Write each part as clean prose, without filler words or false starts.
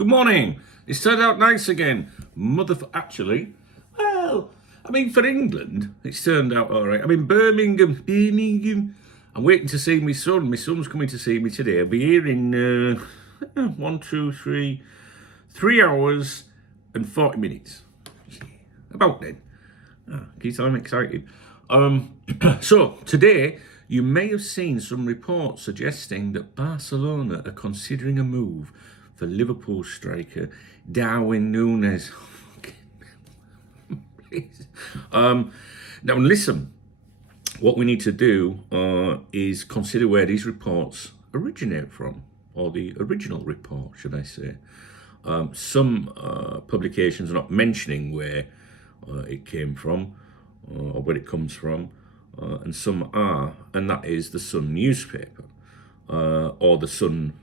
Good morning. It's turned out nice again. Actually, well, I mean, for England, it's turned out all right. I'm in Birmingham. I'm waiting to see my son. My son's coming to see me today. I'll be here in 3 hours and 40 minutes. About then. Keep I'm excited. So today, you may have seen some reports suggesting that Barcelona are considering a move for Liverpool striker Darwin Núñez. Please. Now listen, what we need to do is consider where these reports originate from, or the original report, should I say. Some publications are not mentioning where it came from or where it comes from, and some are, and that is the Sun newspaper or the Sun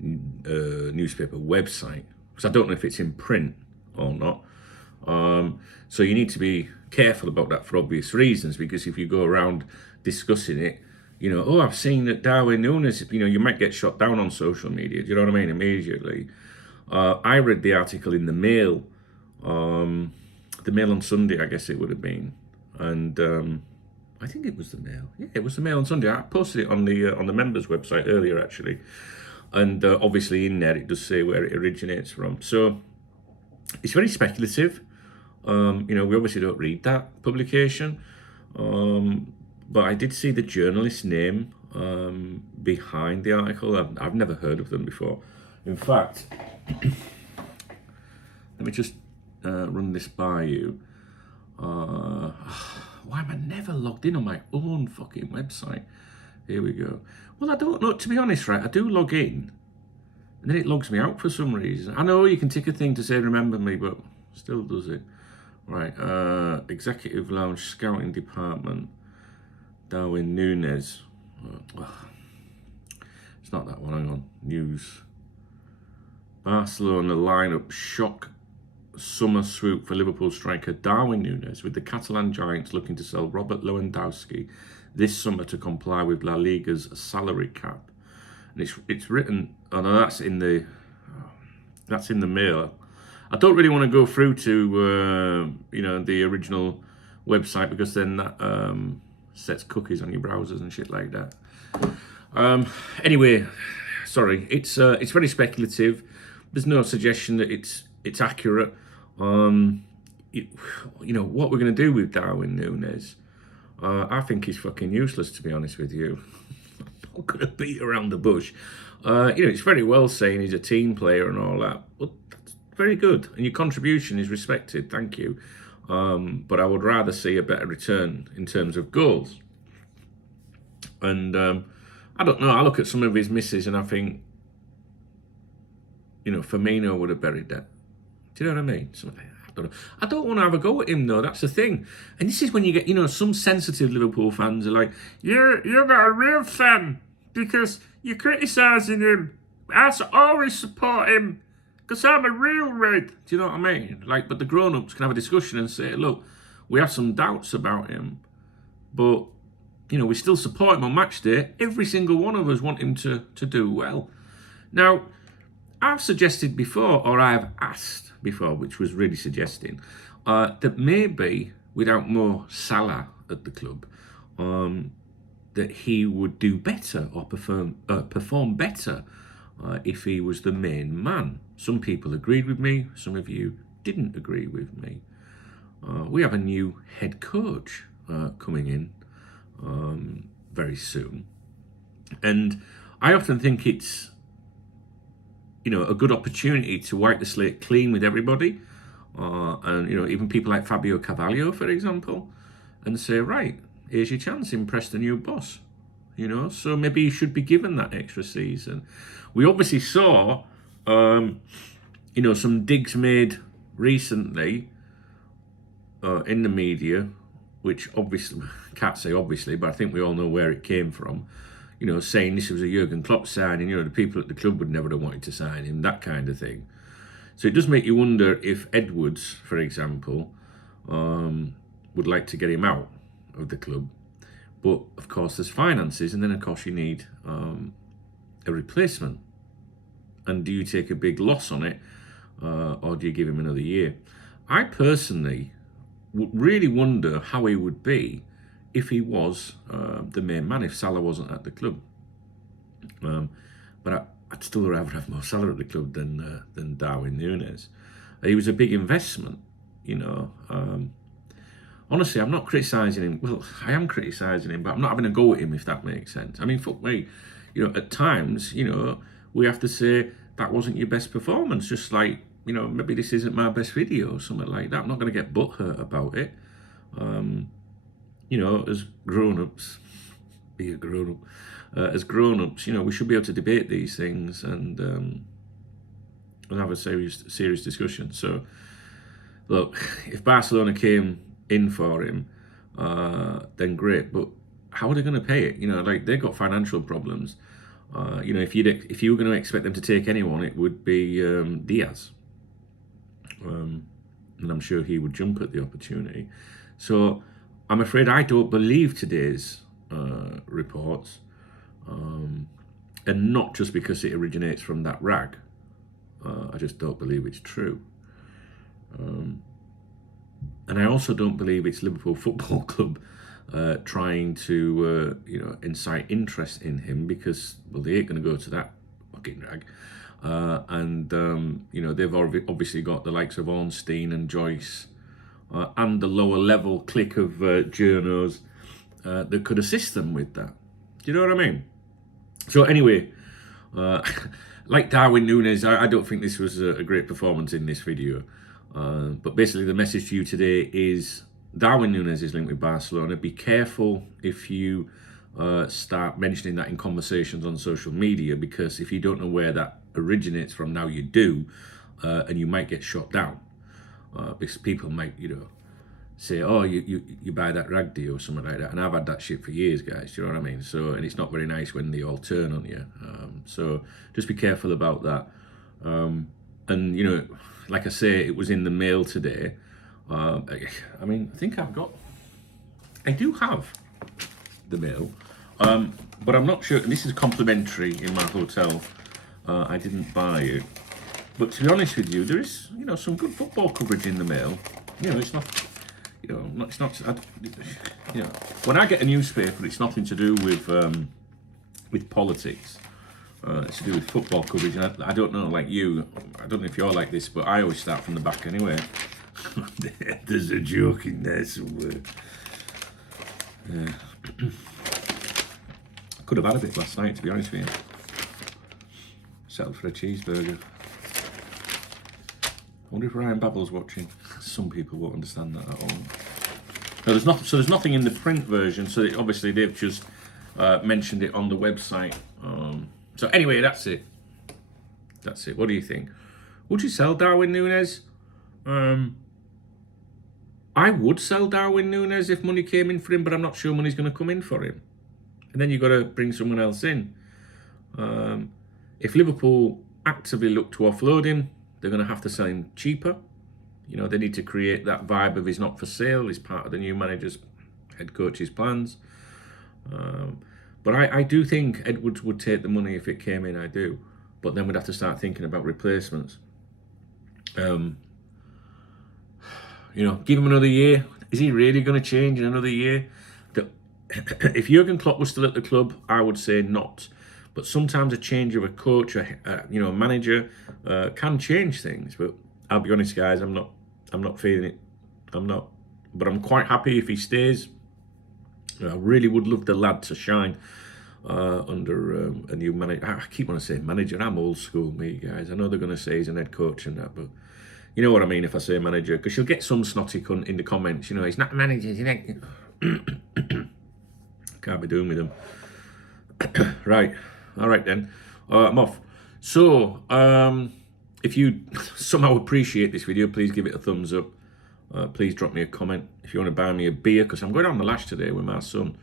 newspaper website, because I don't know if it's in print or not. So you need to be careful about that for obvious reasons, because if you go around discussing it, you know, oh, I've seen that Darwin Núñez, you know, you might get shot down on social media. Do you know what I mean? Immediately. I read the article in the Mail on Sunday, I guess it would have been, and I think it was the Mail. Yeah, it was the Mail on Sunday. I posted it on the members' website earlier, actually, and obviously in there it does say where it originates from. So it's very speculative. You know, we obviously don't read that publication, but I did see the journalist's name behind the article. I've never heard of them before. In fact, let me just run this by you. Why am I never logged in on my own fucking website? Here we go. Well, I don't know, to be honest, right? I do log in, and then it logs me out for some reason. I know you can tick a thing to say remember me, but still does it. Right, Executive Lounge Scouting Department, Darwin Núñez. It's not that one, hang on. News. Barcelona lineup shock summer swoop for Liverpool striker Darwin Núñez, with the Catalan giants looking to sell Robert Lewandowski this summer to comply with La Liga's salary cap. And it's written. Oh no, that's in the Mail. I don't really want to go through to you know, the original website, because then that sets cookies on your browsers and shit like that. Anyway, sorry, it's very speculative. There's no suggestion that it's accurate. You know what we're going to do with Darwin Núñez. I think he's fucking useless, to be honest with you. I'm not going to beat around the bush. You know, it's very well saying he's a team player and all that. Well, that's very good, and your contribution is respected. Thank you. But I would rather see a better return in terms of goals. And I don't know. I look at some of his misses and I think, you know, Firmino would have buried that. Do you know what I mean? I don't want to have a go at him, though. That's the thing. And this is when you get, you know, some sensitive Liverpool fans are like, you're not a real fan because you're criticising him. I always support him because I'm a real red. Do you know what I mean? Like, but the grown-ups can have a discussion and say, look, we have some doubts about him, but, you know, we still support him on match day. Every single one of us want him to do well. Now, I've suggested before, or I've asked before, which was really suggesting, that maybe without Mo Salah at the club, that he would do better or perform better if he was the main man. Some people agreed with me, some of you didn't agree with me. We have a new head coach coming in very soon, and I often think it's, you know, a good opportunity to wipe the slate clean with everybody, and, you know, even people like Fabio Carvalho, for example, and say, right, here's your chance, impress the new boss, you know. So maybe you should be given that extra season. We obviously saw, you know, some digs made recently in the media, which obviously, can't say obviously, but I think we all know where it came from. You know, saying this was a Jurgen Klopp signing, you know, the people at the club would never have wanted to sign him, that kind of thing. So it does make you wonder if Edwards, for example, would like to get him out of the club. But, of course, there's finances, and then, of course, you need a replacement. And do you take a big loss on it, or do you give him another year? I personally would really wonder how he would be if he was the main man, if Salah wasn't at the club. But I'd still rather have Mo Salah at the club than Darwin Núñez. He was a big investment, you know. Honestly, I'm not criticising him. Well, I am criticising him, but I'm not having a go at him, if that makes sense. I mean, fuck me. You know, at times, you know, we have to say that wasn't your best performance. Just like, you know, maybe this isn't my best video or something like that. I'm not going to get butthurt about it. You know, as grown-ups, be a grown-up. As grown-ups, you know, we should be able to debate these things and have a serious discussion. So, look, if Barcelona came in for him, then great. But how are they going to pay it? You know, like, they've got financial problems. You know, if you were going to expect them to take anyone, it would be Diaz. And I'm sure he would jump at the opportunity. So I'm afraid I don't believe today's reports, and not just because it originates from that rag. I just don't believe it's true. And I also don't believe it's Liverpool Football Club trying to, you know, incite interest in him, because, well, they ain't going to go to that fucking rag. You know, they've obviously got the likes of Ornstein and Joyce and the lower level clique of journos that could assist them with that. Do you know what I mean? So anyway, like Darwin Núñez, I don't think this was a great performance in this video. But basically the message to you today is Darwin Núñez is linked with Barcelona. Be careful if you start mentioning that in conversations on social media, because if you don't know where that originates from, now you do, and you might get shot down, because people might, you know, say, oh, you buy that rag deal or something like that. And I've had that shit for years, guys. Do you know what I mean? So, and it's not very nice when they all turn on you. So just be careful about that. And, you know, like I say, it was in the mail today. I mean, I think I do have the mail, but I'm not sure. And this is complimentary in my hotel. I didn't buy it. But to be honest with you, there is, you know, some good football coverage in the mail. You know, it's not, you know, it's not, you know, when I get a newspaper, it's nothing to do with politics. It's to do with football coverage. And I don't know, like you, I don't know if you're like this, but I always start from the back anyway. There's a joke in there somewhere. Yeah. I could have had a bit last night, to be honest with you. Settled for a cheeseburger. I wonder if Ryan Babble's watching. Some people won't understand that at all. No, there's nothing in the print version, so obviously they've just mentioned it on the website. So anyway, that's it. That's it. What do you think? Would you sell Darwin Núñez? I would sell Darwin Núñez if money came in for him, but I'm not sure money's going to come in for him. And then you've got to bring someone else in. If Liverpool actively look to offload him, they're going to have to sell him cheaper. You know, they need to create that vibe of he's not for sale. He's part of the new manager's, head coach's plans. But I do think Edwards would take the money if it came in, I do. But then we'd have to start thinking about replacements. You know, give him another year. Is he really going to change in another year? If Jurgen Klopp was still at the club, I would say not. But sometimes a change of a coach, you know, a manager, can change things. But I'll be honest, guys, I'm not feeling it. I'm not. But I'm quite happy if he stays. I really would love the lad to shine under a new manager. I keep wanting to say manager. I'm old school, me, guys. I know they're going to say he's an head coach and that, but you know what I mean if I say manager, because you'll get some snotty cunt in the comments. You know, he's not a manager. He's an Can't be doing with him. Right. All right, then. I'm off. So, if you somehow appreciate this video, please give it a thumbs up. Please drop me a comment. If you want to buy me a beer, because I'm going on the lash today with my son,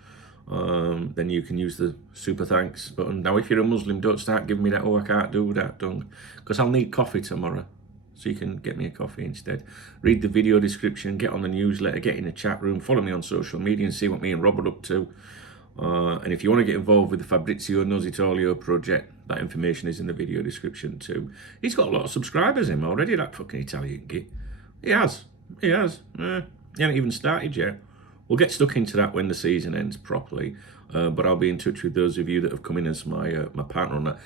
then you can use the super thanks button. Now, if you're a Muslim, don't start giving me that, oh, I can't do that, don't, because I'll need coffee tomorrow. So you can get me a coffee instead. Read the video description, get on the newsletter, get in the chat room, follow me on social media and see what me and Rob are up to. And if you want to get involved with the Fabrizio Nositolio project, that information is in the video description too. He's got a lot of subscribers him already, that fucking Italian git. He has. He hasn't even started yet. We'll get stuck into that when the season ends properly. But I'll be in touch with those of you that have come in as my partner on that.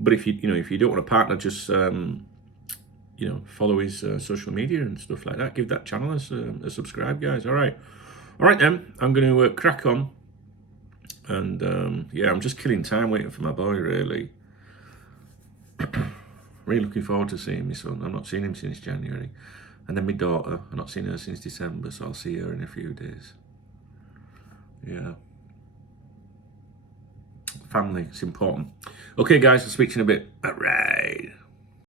But if you don't want a partner, just follow his social media and stuff like that. Give that channel a subscribe, guys. All right then. I'm going to crack on. And I'm just killing time waiting for my boy, really. Really looking forward to seeing my son. I've not seen him since January. And then my daughter, I've not seen her since December, so I'll see her in a few days. Yeah. Family, it's important. Okay, guys, I'll speak to you in a bit. All right.